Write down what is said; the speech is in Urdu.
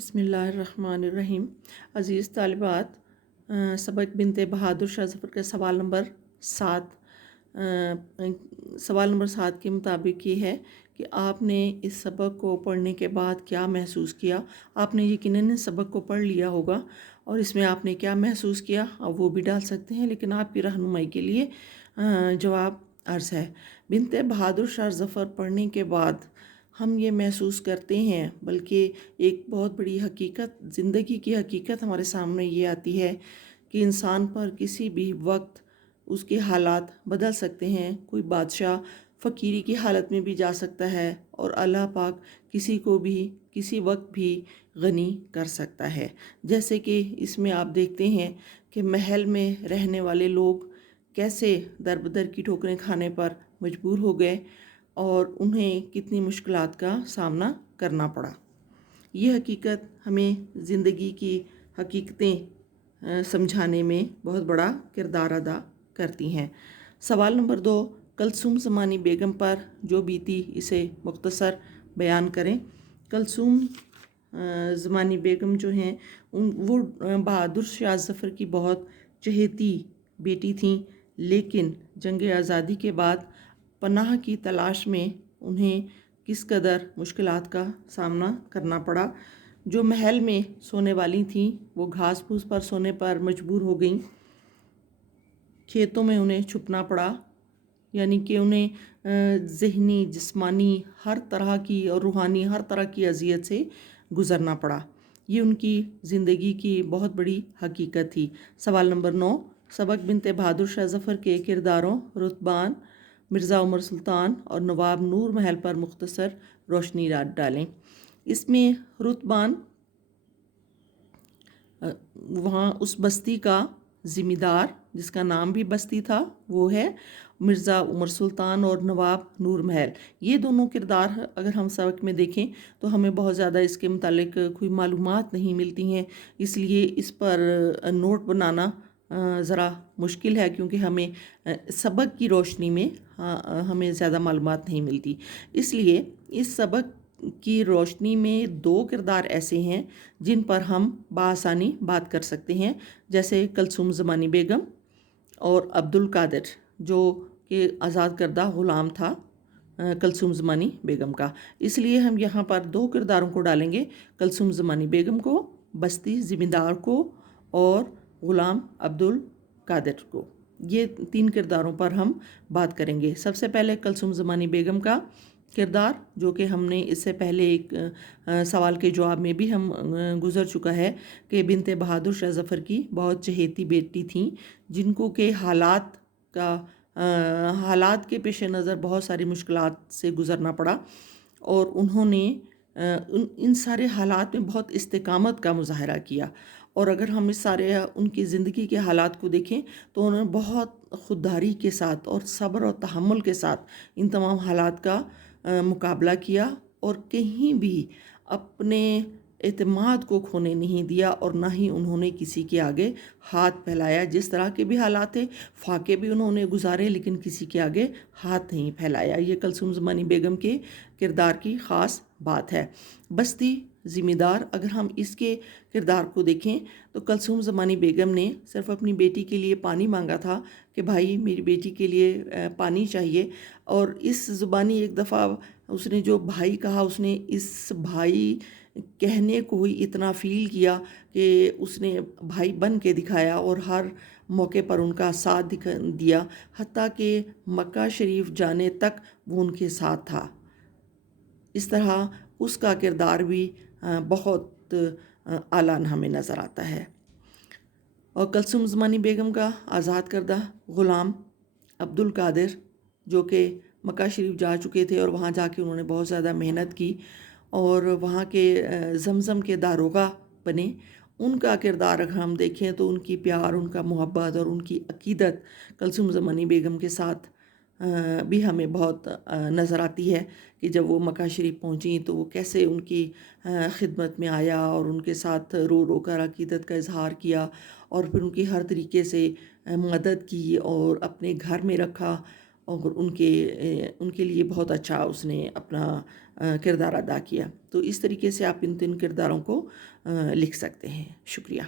بسم اللہ الرحمن الرحیم۔ عزیز طالبات، سبق بنت بہادر شاہ ظفر کا سوال نمبر 7 کے مطابق یہ ہے کہ آپ نے اس سبق کو پڑھنے کے بعد کیا محسوس کیا۔ آپ نے یقیناً اس سبق کو پڑھ لیا ہوگا اور اس میں آپ نے کیا محسوس کیا اب وہ بھی ڈال سکتے ہیں، لیکن آپ کی رہنمائی کے لیے جواب عرض ہے۔ بنت بہادر شاہ ظفر پڑھنے کے بعد ہم یہ محسوس کرتے ہیں، بلکہ ایک بہت بڑی حقیقت، زندگی کی حقیقت ہمارے سامنے یہ آتی ہے کہ انسان پر کسی بھی وقت اس کے حالات بدل سکتے ہیں۔ کوئی بادشاہ فقیری کی حالت میں بھی جا سکتا ہے اور اللہ پاک کسی کو بھی کسی وقت بھی غنی کر سکتا ہے۔ جیسے کہ اس میں آپ دیکھتے ہیں کہ محل میں رہنے والے لوگ کیسے در بدر کی ٹھوکریں کھانے پر مجبور ہو گئے اور انہیں کتنی مشکلات کا سامنا کرنا پڑا۔ یہ حقیقت ہمیں زندگی کی حقیقتیں سمجھانے میں بہت بڑا کردار ادا کرتی ہیں۔ سوال نمبر 2، کلثوم زمانی بیگم پر جو بیتی اسے مختصر بیان کریں۔ کلثوم زمانی بیگم جو ہیں وہ بہادر شاہ ظفر کی بہت چہیتی بیٹی تھیں، لیکن جنگ آزادی کے بعد پناہ کی تلاش میں انہیں کس قدر مشکلات کا سامنا کرنا پڑا۔ جو محل میں سونے والی تھیں وہ گھاس پھوس پر سونے پر مجبور ہو گئیں، کھیتوں میں انہیں چھپنا پڑا، یعنی کہ انہیں ذہنی، جسمانی ہر طرح کی اور روحانی ہر طرح کی اذیت سے گزرنا پڑا۔ یہ ان کی زندگی کی بہت بڑی حقیقت تھی۔ سوال نمبر 9، سبق بنت بہادر شاہ ظفر کے کرداروں رتبان، مرزا عمر سلطان اور نواب نور محل پر مختصر روشنی ڈالیں۔ اس میں رتبان وہاں اس بستی کا ذمہ دار جس کا نام بھی بستی تھا وہ ہے مرزا عمر سلطان اور نواب نور محل۔ یہ دونوں کردار اگر ہم سبق میں دیکھیں تو ہمیں بہت زیادہ اس کے متعلق کوئی معلومات نہیں ملتی ہیں، اس لیے اس پر نوٹ بنانا ذرا مشکل ہے، کیونکہ ہمیں سبق کی روشنی میں ہمیں زیادہ معلومات نہیں ملتی۔ اس لیے اس سبق کی روشنی میں 2 کردار ایسے ہیں جن پر ہم بآسانی بات کر سکتے ہیں، جیسے کلثوم زمانی بیگم اور عبد القادر جو کہ آزاد کردہ غلام تھا کلثوم زمانی بیگم کا۔ اس لیے ہم یہاں پر 2 کرداروں کو ڈالیں گے، کلثوم زمانی بیگم کو، بستی ذمہ دار کو، اور غلام عبد القادر کو۔ یہ 3 کرداروں پر ہم بات کریں گے۔ سب سے پہلے کلثوم زمانی بیگم کا کردار، جو کہ ہم نے اس سے پہلے ایک سوال کے جواب میں بھی ہم گزر چکا ہے کہ بنت بہادر شاہ ظفر کی بہت چہیتی بیٹی تھیں، جن کو کہ حالات کے پیش نظر بہت ساری مشکلات سے گزرنا پڑا، اور انہوں نے ان سارے حالات میں بہت استقامت کا مظاہرہ کیا۔ اور اگر ہم اس سارے ان کی زندگی کے حالات کو دیکھیں تو انہوں نے بہت خودداری کے ساتھ اور صبر اور تحمل کے ساتھ ان تمام حالات کا مقابلہ کیا، اور کہیں بھی اپنے اعتماد کو کھونے نہیں دیا، اور نہ ہی انہوں نے کسی کے آگے ہاتھ پھیلایا۔ جس طرح کے بھی حالات تھے، فاقے بھی انہوں نے گزارے، لیکن کسی کے آگے ہاتھ نہیں پھیلایا۔ یہ کلثوم زمانی بیگم کے کردار کی خاص بات ہے۔ بستی ذمہ دار، اگر ہم اس کے کردار کو دیکھیں تو کلثوم زمانی بیگم نے صرف اپنی بیٹی کے لیے پانی مانگا تھا کہ بھائی میری بیٹی کے لیے پانی چاہیے، اور اس زبانی ایک دفعہ اس نے جو بھائی کہا، اس نے اس بھائی کہنے کو ہی اتنا فیل کیا کہ اس نے بھائی بن کے دکھایا اور ہر موقع پر ان کا ساتھ دیا، حتیٰ کہ مکہ شریف جانے تک وہ ان کے ساتھ تھا۔ اس طرح اس کا کردار بھی بہت اعلیٰ ہمیں نظر آتا ہے۔ اور کلثوم زمانی بیگم کا آزاد کردہ غلام عبد القادر، جو کہ مکہ شریف جا چکے تھے اور وہاں جا کے انہوں نے بہت زیادہ محنت کی اور وہاں کے زمزم کے داروغہ بنے، ان کا کردار اگر ہم دیکھیں تو ان کی پیار، ان کا محبت اور ان کی عقیدت کلثوم زمانی بیگم کے ساتھ بھی ہمیں بہت نظر آتی ہے کہ جب وہ مکہ شریف پہنچیں تو وہ کیسے ان کی خدمت میں آیا اور ان کے ساتھ رو رو کر عقیدت کا اظہار کیا، اور پھر ان کی ہر طریقے سے مدد کی اور اپنے گھر میں رکھا، اور ان کے لیے بہت اچھا اس نے اپنا کردار ادا کیا۔ تو اس طریقے سے آپ ان 3 کرداروں کو لکھ سکتے ہیں۔ شکریہ۔